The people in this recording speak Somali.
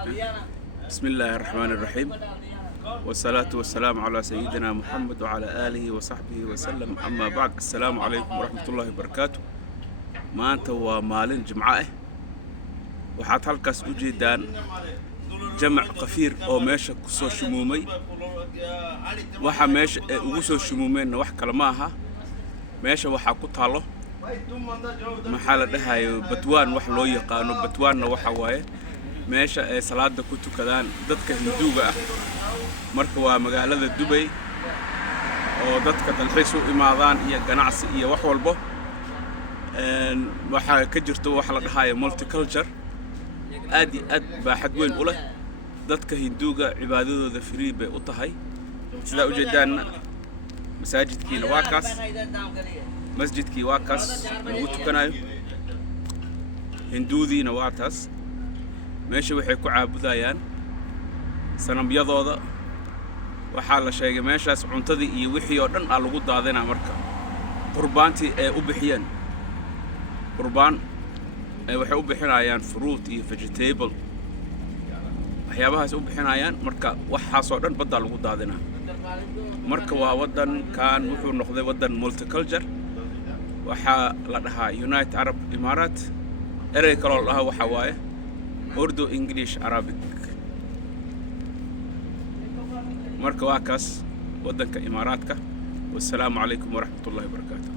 بسم الله الرحمن الرحيم والصلاة والسلام على سيدنا محمد وعلى آله وصحبه وسلم. أما بعد، السلام عليكم ورحمة الله وبركاته. ما أنت ومالين جمعة وحات هالكاس وجدان جمع قفير أو ماشى كسو شمومي وحا ماشى وكسو شمومين وح كلماها ماشى وحا كطاله محل دهاي بتوان وح لو يقانو بتوان وحا واye meesha ay salaada ku tukadaan dadka Hinduuga ah. Marka waa magaalada Dubai oo dadka dalxiis u imaadaan iyo ganacsi iyo wax walba waxa ka jirto wax la dhahayo multicultural aad baaxad weyn u leh. dadka Hinduuga cibaadadooda free bay u tahay sida u jeedaan masaajidkiina waa kaas masjidkii waa kaas lagu tukanayo Hinduudiina waa taas meesha waxay ku caabudayaan sanamyadooda. waxaa la sheegay meeshaas cuntadii iyo wixii oo dhan lagu daadinaa marka qurbaantii ay u bixiyeen qurbaan waxay u bixinayaan fruit iyo vegetable waxyaabahaas u bixinayaan marka waxaas oo dhan badda lagu daadinaa. marka waa wadan kan wuxuu noqday wadan multicultural. waxaa la dhahaa United Arab Emirates erey kale oo lahaa waxa waaye Urdu, English, Arabic. marka waa kaas wadanka Imaaraadka. Wassalaamu calaykum waraxmatullaahi wabarakaatuh.